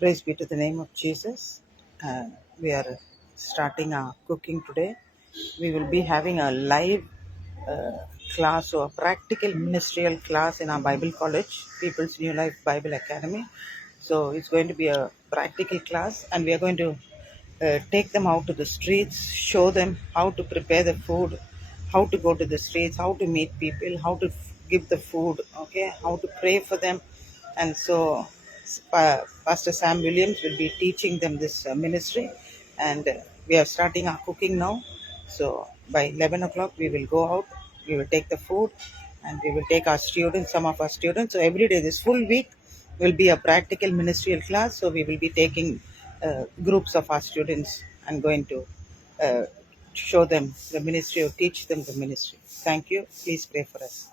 Praise be to the name of Jesus. We are starting our cooking today. We will be having a live uh, class or a practical ministerial class in our Bible college, People's New Life Bible Academy. So it's going to be a practical class, and we are going to take them out to the streets, show them how to prepare the food, how to go to the streets, how to meet people, how to give the food, okay, how to pray for them. And so Pastor Sam Williams will be teaching them this ministry, and we are starting our cooking now. So by 11 o'clock, we will go out, we will take the food, and we will take our students, some of our students. So every day, this full week, will be a practical ministerial class. So we will be taking groups of our students and going to uh, show them the ministry or teach them the ministry. Thank you. Please pray for us.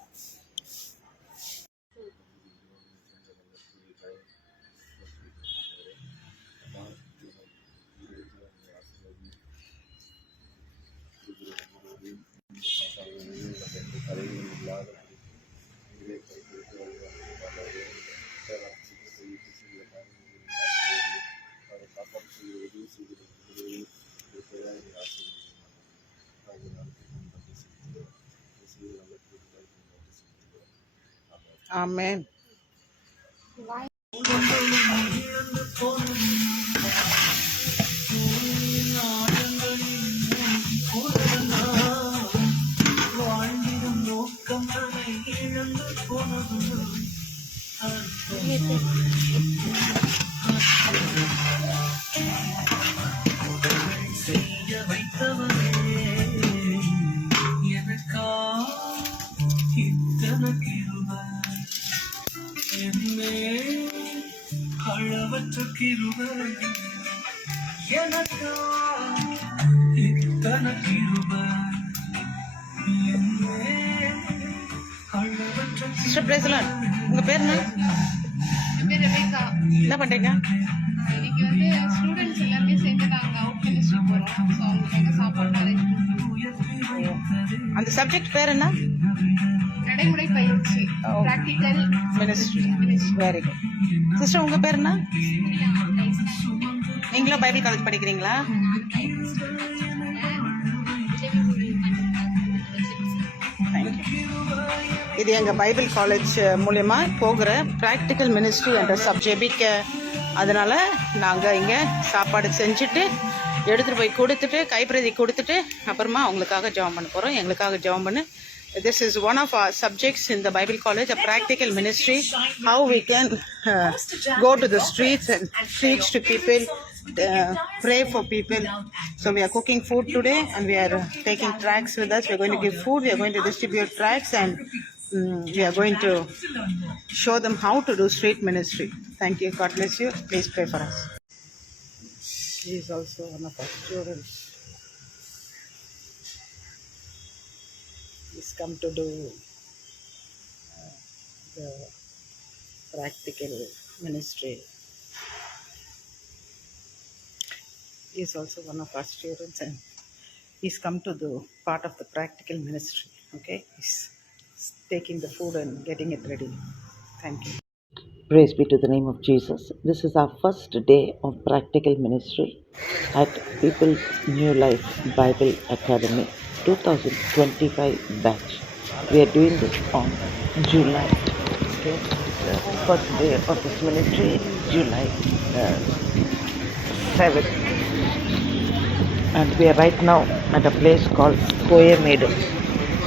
Amen. அளவற்ற கிருபை எனக்கா இத்தனை கிருபை sister praise the Lord, உங்க பேர் என்ன? பேர் Rebecca. என்ன பண்றீங்க? இன்னைக்கு வந்து ஸ்டூடெண்ட்ஸ் எல்லாமே சேர்ந்து நாங்கள் அவுட் மினிஸ்ட்ரி போகிறோம். ஸோ அவங்களுக்காக சாப்பாடு அரேஞ்ச் பண்ணுறோம். அந்த சப்ஜெக்ட் பேர் என்ன? நடைமுறை பயிற்சி, practical ministry. Very good. Sister உங்க பேர் என்ன? நீங்களும் பைபிள் காலேஜ் படிக்கிறீங்களா? இது எங்கள் பைபிள் காலேஜ் மூலயமா போகிற ப்ராக்டிக்கல் மினிஸ்ட்ரி என்ற சப்ஜெபிக்க. அதனால் நாங்கள் இங்கே சாப்பாடு செஞ்சுட்டு எடுத்துகிட்டு போய் கொடுத்துட்டு கைப்பிரதி கொடுத்துட்டு அப்புறமா அவங்களுக்காக ஜெபம் பண்ண போகிறோம். எங்களுக்காக ஜெபம் பண்ணு. This is one of our subjects in the Bible College, a practical ministry, how we can go to the streets and preach to people, pray for people. So we are cooking food today, and we are taking tracts with us. We are going to give food, we are going to distribute tracts, and we are going to show them how to do street ministry. Thank you. God bless you. Please pray for us. He is also one of our students. He's come to do the practical ministry. He is also one of our students, and he's come to do part of the practical ministry. Okay, he's taking the food and getting it ready. Thank you. Praise be to the name of Jesus. This is our first day of practical ministry at People's New Life Bible Academy 2025 batch. We are doing this on July. Okay, the first day of this ministry, July 7th. And we are right now at a place called Koyameda.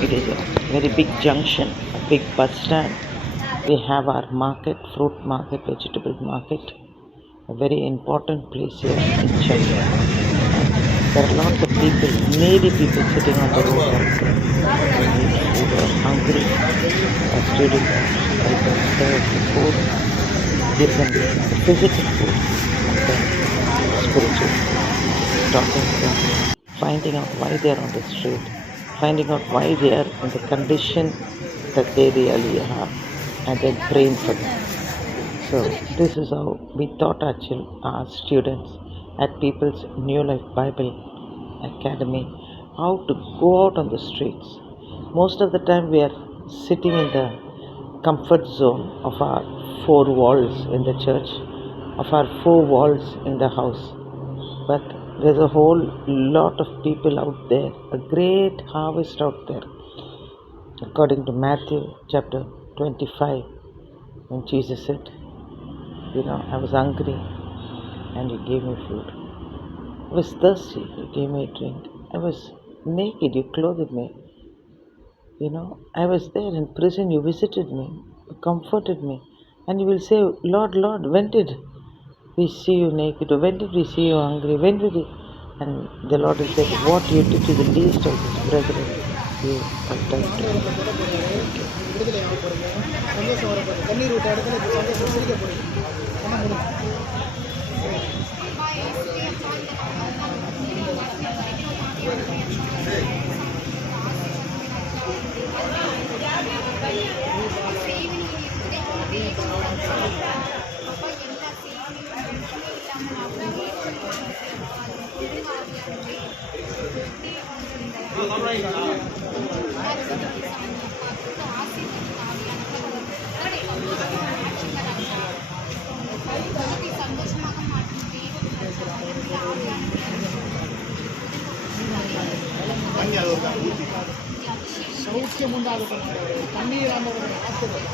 It is a very big junction, a big bus stand. We have our market, fruit market, vegetable market, a very important place here in Chennai. There are lots of people, needy people sitting on the road also. They are hungry. Our students help them serve the food, give them the physical food, and then spiritual. Talking to them, finding out why they are on the street, finding out why they are in the condition that they really are, and then praying for them. So this is how we taught our students at People's New Life Bible Academy how to go out on the streets. Most of the time we are sitting in the comfort zone of our four walls in the church, of our four walls in the house. But there's a whole lot of people out there, a great harvest out there. According to Matthew chapter 25, when Jesus said, I was hungry and you gave me food. I was thirsty, you gave me a drink. I was naked, you clothed me. I was there in prison, you visited me, you comforted me. And you will say, Lord, Lord, when did we see you naked? Or when did we see you hungry? When did we? And the Lord will say, what you did to the least of his brethren, you have done to me. விடுதலை ஆக போறீங்க, சந்தோஷம் வர போறீங்க, கண்ணீர் விட்ட இடத்துல இப்போ சந்தோஷம் சிரிக்க போறீங்க. என்ன முடியும்? சௌக்கியம் உண்டாகட்டும். தண்ணீர் ஆண்டவரை ஆற்றுதல்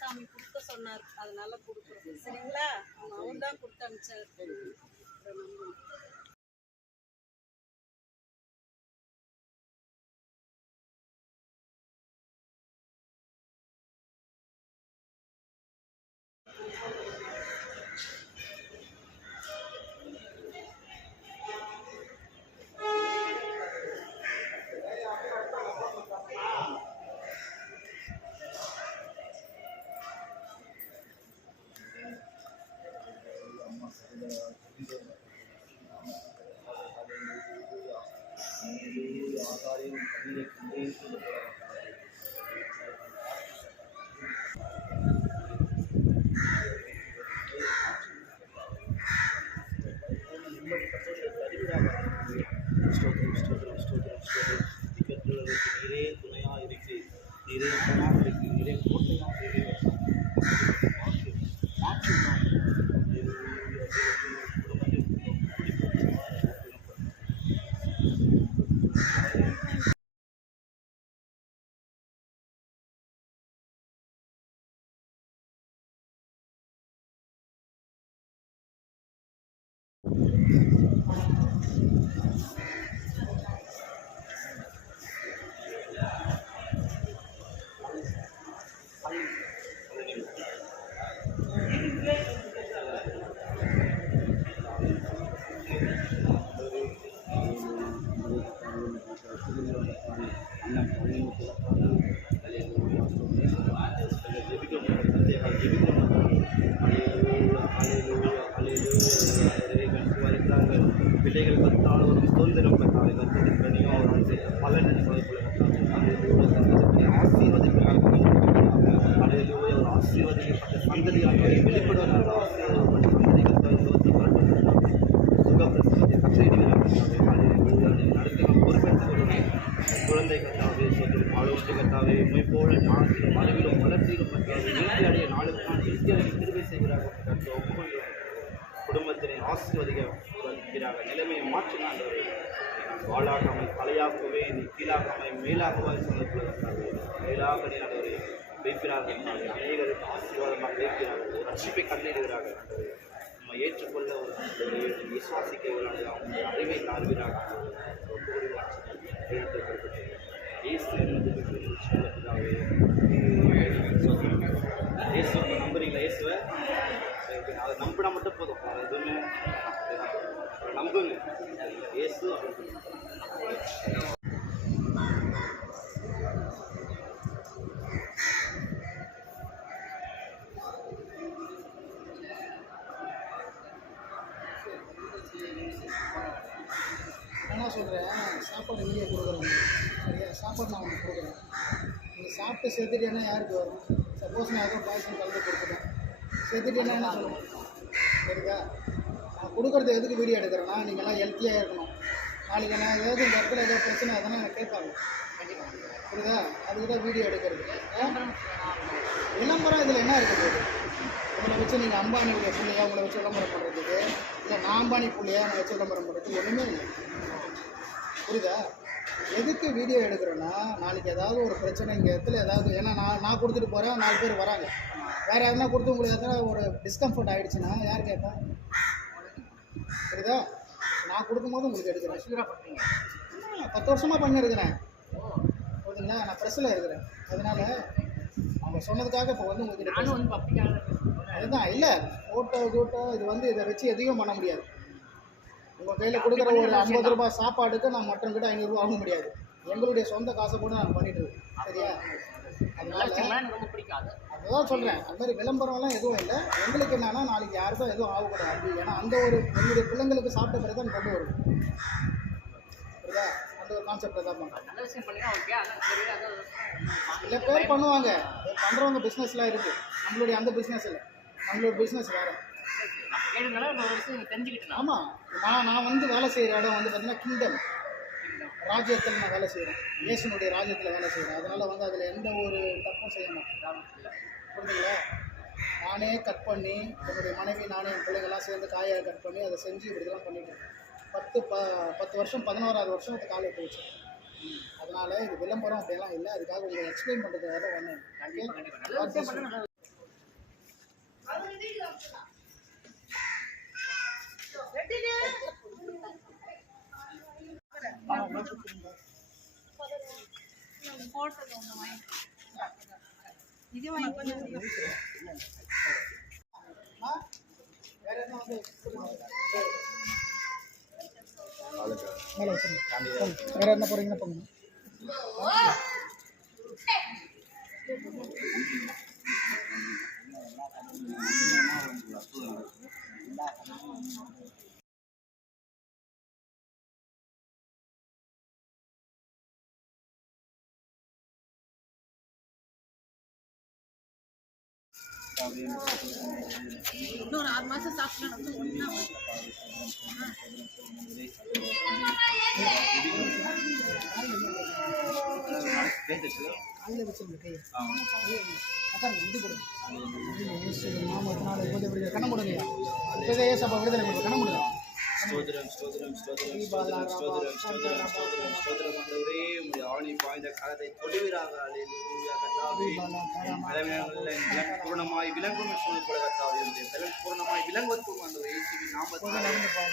சாமி கொடுக்க சொன்னார், அதனால கொடுக்குறோம். சரிங்களா? அவர் தான் கொடுத்து அனுப்பிச்சார். நீரே துணையா இருக்கிறீர், நீரே அப்பனாக இருக்கிறீர், நீரே கோட்டையாக இருக்கிறீர். ஆசீர்வதிக்கிறாங்க. நிலைமையை மாற்றின ஆண்டவரே, வாழாகாமல் தலையாகவே நீ கீழாகாமல் மேலாகவே சொல்லப்படுகிறார்கள். மேலாக நீ ஆண்டவரே வைக்கிறார்கள். அநேகருக்கு ஆசீர்வாதமாக வைக்கிறார்கள். ஒரு ரட்சிப்பை கண்டிடுகிறார்கள். ஆண்டவரே, நம்ம ஏற்றுக்கொள்ள ஒரு விசுவாசிக்க ஒரு அவங்க அறிவை தாழ்கிறார்கள். இயேசு நம்புறீங்களா? இயேசுவை அதை நம்பினா மட்டும் போதும். எதுவுமே நம்புங்க. இயேசு என்ன சொல்கிறேன், சாப்பாடு வெளியே கொடுக்குறேன். சரியா? சாப்பாடு நான் உங்களுக்கு கொடுக்குறேன். நீங்கள் சாப்பிட்டு செத்துட்டேன்னா யாருக்கு வரும்? சப்போஸ் நான் ஏதோ பாய்சன் கலந்து கொடுத்துட்டேன், செத்துட்டேன்னா என்ன சொல்லணும்? சரிதா? நான் கொடுக்குறது எதுக்கு வீடியோ எடுக்கிறேன்னா, நீங்கள்லாம் ஹெல்த்தியாக இருக்கணும். நாளைக்கு நான் ஏதாவது இந்த இடத்துல ஏதோ பிரச்சனை அதெல்லாம் எனக்கு கேட்பாங்க. புரியுதா? அதுக்கு தான் வீடியோ எடுக்கிறது. விளம்பரம் இதில் என்ன இருக்குது? உங்களை வச்சு நீங்கள் அம்பானியுடைய பிள்ளையா உங்களை வச்சு விளம்பரம் பண்ணுறதுக்கு, இல்லை நான் அம்பானி பிள்ளையா நான் வச்சு விளம்பரம் பண்ணுறதுக்கு ஒன்றுமே இல்லை. புரியுதா? எதுக்கு வீடியோ எடுக்கிறேன்னா, நாளைக்கு ஏதாவது ஒரு பிரச்சனை இங்கே இடத்துல ஏதாவது, ஏன்னா நான் கொடுத்துட்டு போகிறேன், 4 பேர் வராங்க, வேறு யாருன்னா கொடுத்து உங்களுக்கு எதாவது ஒரு டிஸ்கம்ஃபர்ட் ஆகிடுச்சுன்னா யார் கேட்பா? புரியுதா? நான் கொடுக்கும்போது உங்களுக்கு எடுக்கிறேன். 10 வருஷமாக பண்ணியிருக்கிறேன். புரியுதுங்களா? நான் ப்ரெஸ்ஸில் இருக்கிறேன். அதனால் அவங்க சொன்னதுக்காக இப்போ வந்து உங்கள்கிட்ட அதுதான் இல்லை, ஃபோட்டோ இது இதை வச்சு எதையும் பண்ண முடியாது. உங்கள் கையில் கொடுக்குற ஒரு 50 ரூபாய் சாப்பாடுக்கு நான் மட்டன் கிட்ட 500 ரூபா ஆக முடியாது. எங்களுடைய சொந்த காசை போட்டு நான் பண்ணிட்டு இருக்கேன். சரியா? அதனால ரொம்ப பிடிக்காது. அதுதான் சொல்கிறேன். அது மாதிரி விளம்பரம்லாம் எதுவும் இல்லை. எங்களுக்கு என்னன்னா, நாளைக்கு யாருக்கும் எதுவும் ஆகக்கூடாது அப்படி. ஏன்னா அந்த ஒரு என்னுடைய பிள்ளைங்களுக்கு சாப்பிட்ட பிறகு தான் கொண்டு வரும். புரியுதா? அந்த ஒரு கான்செப்டை தான் பண்ணுறேன். சில பேர் பண்ணுவாங்க, பண்ணுறவங்க பிஸ்னஸ்லாம் இருக்குது. நம்மளுடைய அந்த பிஸ்னஸ் இல்லை, நம்மளோட பிஸ்னஸ் வேறு. ஆமாம், நான் வந்து வேலை செய்கிற இடம் வந்து பார்த்தீங்கன்னா கிங்டம் ராஜ்யத்தில் நான் வேலை செய்கிறேன். இயேசுனுடைய ராஜ்யத்தில் வேலை செய்கிறேன். அதனால் வந்து அதில் எந்த ஒரு தப்பும் செய்ய மாட்டேன். புரிஞ்சுங்களா? நானே கட் பண்ணி, என்னுடைய மனைவி நானே என் பிள்ளைங்கள்லாம் சேர்ந்து காயை கட் பண்ணி அதை செஞ்சு இப்படிலாம் பண்ணிட்டு 10 வருஷம் 11வது வருஷம் அது காலை போச்சு. அதனால் இது விளம்பரம் அப்படியெல்லாம் இல்லை. அதுக்காக உங்களுக்கு எக்ஸ்பிளைன் பண்ணுறதுக்காக வந்தேன். இது வாங்கி மேலே வச்சுருங்க. வேறு என்ன போகிறீங்கன்னா போங்க. இன்னொரு 6 மாசம் சாப்பிட்டா நம்ம ஒண்ணா காலையில் வச்சுருங்க கையை. உட்காருங்க, முடி போடுங்க. நாமத்தினால இப்போது கண்ண முடுங்க. இப்போதே ஏசப்பா விடுதலை கொடுங்க. கண்ண முடுங்க. ஸ்தோத்திரம் ஸ்தோத்திரம் ஸ்தோத்திரம் ஸ்தோத்திரம் ஸ்தோத்திரம் ஸ்தோத்திரம் ஸ்தோத்திரம் ஸ்தோத்திரம் ஆண்டவரே, உம்முடைய ஆணி பாய்ந்த கரத்தை தொடுவீராக. அல்லேலூயா கர்த்தாவே, என் பலவீனங்களில் பூரணமாய் விளங்கும் சொன்னது போல கர்த்தாவே, உம்முடைய பலன் பூரணமாய் விளங்குவதற்கும் ஆண்டவரே இயேசுவின் நாமத்தினாலே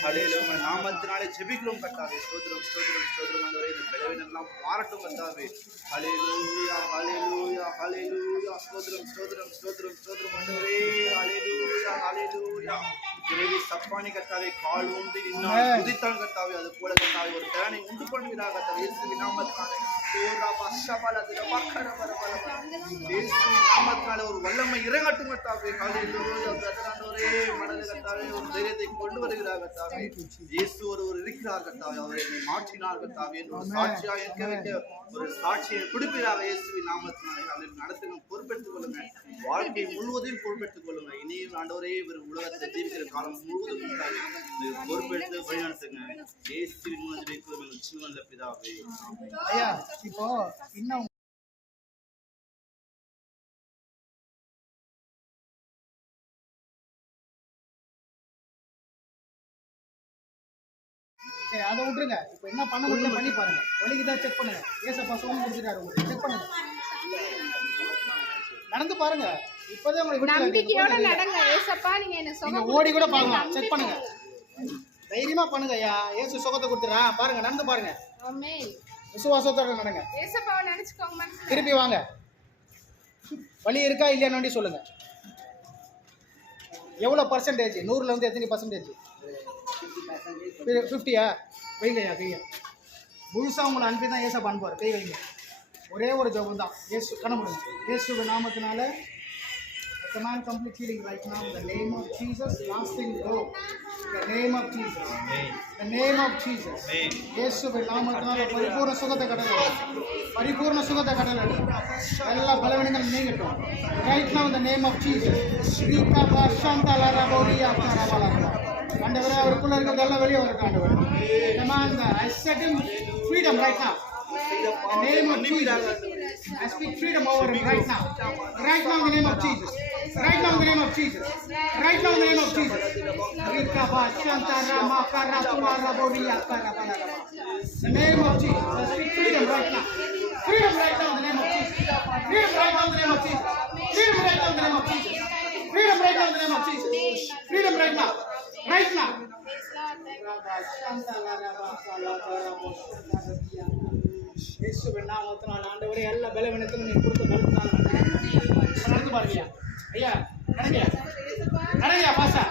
அல்லேலூயா நாமத்தினாலே ஜெபிக்கிறோம் கர்த்தாவே. ஸ்தோத்திரம் ஸ்தோத்திரம் ஸ்தோத்திரம் ஆண்டவரே, இந்த பலவீனெல்லாம் மாறட்டும் கர்த்தாவே. அல்லேலூயா அல்லேலூயா அல்லேலூயா. ஸ்தோத்திரம் ஸ்தோத்திரம் ஸ்தோத்திரம் ஸ்தோத்திரம் ஆண்டவரே. அல்லேலூயா அல்லேலூயா. இறைவி சப்பானி கர்த்தாவே, கால் உண்டு இன்னும் குதித்தான் கர்த்தாவே, அது போல கர்த்தாவே ஒரு திறனை உண்டு பண்ணுகிறார் கர்த்தாவே. இயேசுவின் நாமத்தினாலே ஒரு வல்லமை இறங்கட்டும் கர்த்தாவே. மனது கர்த்தாவே ஒரு தைரியத்தை கொண்டு வருகிறார் கர்த்தாவே. இயேசு ஒருவர் இருக்கிறார் கர்த்தாவே, அவரை மாற்றினார் கர்த்தாவே. ஒரு சாட்சியாக இருக்க வேண்டிய ஒரு சாட்சியை கொடுப்பீராக இயேசுவின் நாமத்தினாலே. அவரை நடத்துங்க, பொறுப்பெடுத்துக் கொள்ளுங்க. வாழ்க்கை முழுவதையும் பொறுப்பெடுத்துக் கொள்ளுங்க. இனியும் ஆண்டவரே இவர் உலகத்தை ஜீவிக்கிற காலம் முழுவதும் பொறுப்பெடுத்து வழிநடத்துங்க. இயேசுவின் மூலம் ஜெபிக்கிறோம் எங்கள் ஜீவனுள்ள பிதாவே. ஐயா, இப்போ இன்னும் சரி அதை விட்டுருங்க. இப்போ என்ன பண்ண முடியும் பண்ணி பாருங்க. வலிக்கு தான் செக் பண்ணுங்க. ஏசப்பா சுகம் கொடுத்துட்டாரு உங்களுக்கு. செக் பண்ணுங்க. நடந்து பாருங்க. இப்போதான் உங்களுக்கு நம்பிக்கையோட நடங்க. ஏசப்பா நீங்க என்ன நீங்க சுகம் ஓடி கூட பார்க்கலாம். செக் பண்ணுங்க. தைரியமா பண்ணுங்க ஐயா. ஏசு சுகத்தை கொடுத்துறா. பாருங்க நடந்து பாருங்க. ஆமென். விசுவாசத்தோட நடங்க. ஏசப்பாவை நினைச்சுக்கோங்க மனசுல. திருப்பி வாங்க. வலி இருக்கா இல்லையான்னு சொல்லுங்க. எவ்வளோ பர்சன்டேஜ்? 100ல இருந்து எத்தனை பர்சன்டேஜ்? 50யா? வைங்கய்யா கையா. முழுசாக உங்களை அனுப்பி தான் ஏசப்பா அனுப்புவார். கை வைங்க. ஒரே ஒரு ஜோபம் தான். ஏசு கணமுடிங்க. இயேசுவின் நாமத்தினால command complete healing right now in the name of Jesus. Lasting go. In the name of Jesus. In the name of Jesus. இயேசுவின் நாமத்தினால பரிபூர்ண சுகத்தை கடலுங்க. பரிபூர்ண சுகத்தை கடலுங்க. எல்லா பலவீனங்களும் நீங்கட்டும். Right now in the name of Jesus. ஸ்ரீகா பாஷாந்தா லாரா போரியா கரவலா. ஆண்டவரே அவருக்குள்ள இருக்கிறதெல்லாம் வெளியே வரட்டும் ஆண்டவரே. Command I set him freedom right now. In the name of Jesus. I speak freedom over him right now. Right now in the name of Jesus. Right now in the name of Jesus. Right now in the name of Jesus. The name of Jesus. I speak freedom right now. Freedom right now in the name of Jesus. Freedom right now in the name of Jesus. Freedom right now in the name of Jesus. Freedom right now in the name of Jesus. Freedom right now. Right now. இயேசுவின் நாமத்தினால் ஆண்டவரே எல்லா பலவீனத்திலும் நீங்க கொடுத்த பலத்தினால் நடந்து பாருங்க ஐயா. நடங்க நடங்க பாசா.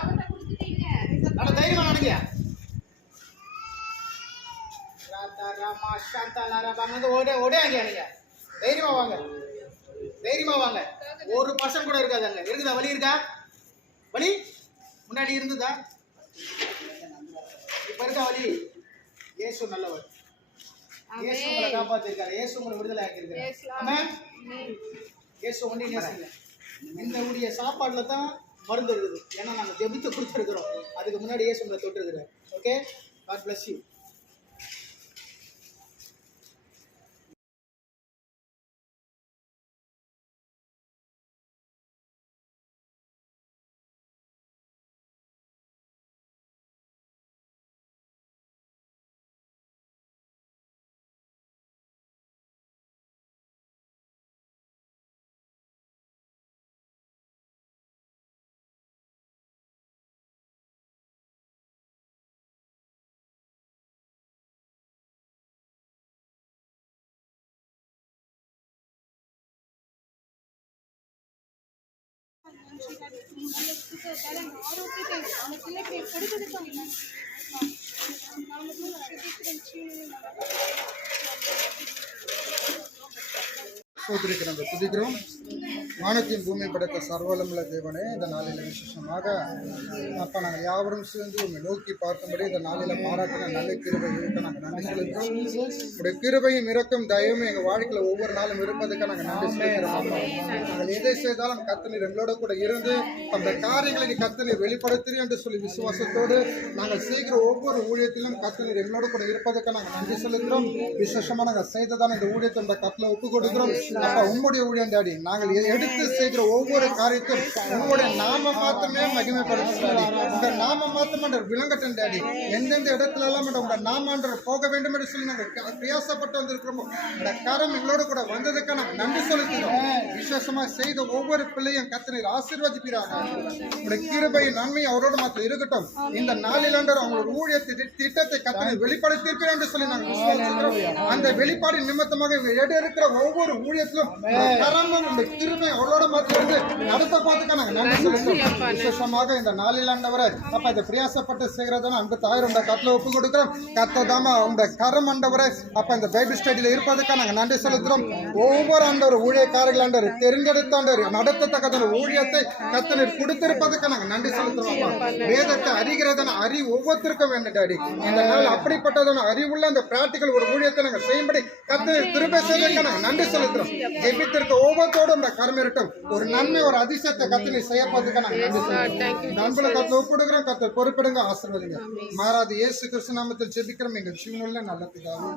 நல்ல தைரியமா நடங்க. ஓடையாங்க நீங்க. தைரியமா வாங்க. தைரியமா வாங்க. 1% கூட இருக்காது. அங்க இருக்குதா? வலி இருக்கா? வலி முன்னாடி இருந்ததா? இப்ப இருக்கா வலி? இயேசு நல்லவர். இயேசு உங்களை காப்பாத்திருக்காரு. இயேசு உங்களை விடுதலை ஆக்கியிருக்காரு. ஆமென். இயேசு ஒண்டி நேசிங்க. இந்த உடைய சாப்பாடுல தான் மருந்து இருக்குது. ஏன்னா நாங்கள் ஜெபித்து கொடுத்துருக்குறோம். அதுக்கு முன்னாடி இயேசு உங்களை தொட்டிருக்கிறார். Okay, God bless you. ஆரோக்கியத்தை அந்த பிள்ளைக்கு கொடுக்கறதுக்கு சோதரிக்கிறோம், துதிக்கிறோம். வானத்தின் பூமி படைத்த சர்வலமுள்ள தேவனே, இந்த நாளில் விசேஷமாக அப்போ நாங்கள் யாவரும் சேர்ந்து உங்களை நோக்கி பார்க்கும்படி இந்த நாளில் பாராட்டின நல்ல கிருபை இருக்க நாங்கள் நன்றி செலுத்துகிறோம். உடைய கிருபையும் இறக்கும் தயவும் எங்கள் வாழ்க்கையில் ஒவ்வொரு நாளும் இருப்பதுக்கு நாங்கள் நன்றி செலுத்துகிறோம். நாங்கள் எதை செய்தாலும் கர்த்தர் எங்களோட கூட இருந்து அந்த காரியங்களை கர்த்தர் வெளிப்படுத்துகிறேன் என்று சொல்லி விசுவாசத்தோடு நாங்கள் செய்கிற ஒவ்வொரு ஊழியத்திலும் கர்த்தர் எங்களோட கூட இருப்பதற்கு நாங்கள் நன்றி செலுத்துகிறோம். விசேஷமாக நாங்கள் செய்ததான இந்த ஊழியத்தை இந்த கத்தில் ஒப்புக் கொடுக்கிறோம். அப்பா உம்முடைய ஊழியம் டாடி, நாங்கள் எடுத்து செய்கிற ஒவ்வொரு காரியத்தையும் உங்களுடைய நாம மாத்திரமே மகிமைப்படுத்தும். உங்க நாம மாத்திரம் விளங்கட்டும் டாடி. எந்தெந்த இடத்துல எல்லாம் உங்க நாமன்ற போக வேண்டும் என்று சொல்லி நாங்கள் பிரயாசப்பட்டு வந்திருக்கிறோமோ இந்த கரம் எங்களோட கூட வந்ததுக்கு நாங்கள் நன்றி செலுத்துகிறோம். விசேஷமா செய்த ஒவ்வொரு பிள்ளையும் கர்த்தர் ஆசீர்வதிப்பீராக. உங்களுடைய கிருபை நன்மை அவரோட மாத்திரம் இருக்கட்டும். இந்த நாளில் அவங்களோட ஊழியத்தை திட்டத்தை கர்த்தர் வெளிப்படுத்தியிருப்பீர் என்று சொல்லி நாங்கள் விசுவாசிக்கிறோம். அந்த வெளிப்பாடு நிமித்தமாக இருக்கிற ஒவ்வொரு ஊழியத்திலும் கரமும் இந்த கிருபை அவளோட மாத்திரம் நடத்த பார்த்துக்க நாங்கள் நன்றி செலுத்துறோம். விசேஷமாக இந்த நாளில் ஆண்டவரை அப்ப இதை பிரயாசப்பட்டு செய்கிறதான அன்பு தாயர் உங்க கட்டில ஒப்பு கொடுக்கிறோம். கத்ததாம உங்க கரம் ஆண்டவரை அப்ப இந்த பைபிள் ஸ்டடியில இருப்பதுக்காக நாங்கள் நன்றி செலுத்துறோம். ஒவ்வொரு ஆண்டவர் ஊழியக்காரர்கள் ஆண்டவர் தெரிந்தெடுத்தாண்டவர் நடத்தத்தக்க ஊழியத்தை கத்தனர் கொடுத்திருப்பதுக்கு நாங்கள் நன்றி செலுத்துறோம். வேதத்தை அறிகிறதான அறிவு ஒவ்வொருத்தருக்கும் வேண்டும் டாடி. இந்த நாள் அப்படிப்பட்டதான அறிவுள்ள அந்த பிராக்டிக்கல் ஒரு ஊழியத்தை நாங்கள் செய்யும்படி கத்தனர் திரும்ப செய்வதற்கு நாங்கள் நன்றி செலுத்துறோம். ஜெபித்திருக்க ஒவ்வொருத்தோடும் இந்த கரம் இருக்கட்டும். ஒரு நன்மை ஒரு அதிசயத்தை கத்தனை செய்யப்பதுக்கு நாங்கள் நன்றி செலுத்துறோம். நண்பர்களை கத்தை ஒப்பிடுகிறோம். கத்தை பொறுப்பிடுங்க, ஆசீர்வதிங்க. மாறாது இயேசு கிறிஸ்து நாமத்தில் ஜெபிக்கிறோம் எங்கள் ஜீவனுள்ள நல்ல பிதாவே.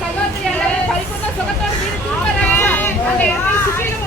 சகோதரி எல்லாரும் பரிபூர்ண சுகத்தோடு வீடு திரும்புறாங்க. அந்த இடத்தை சுற்றிலும்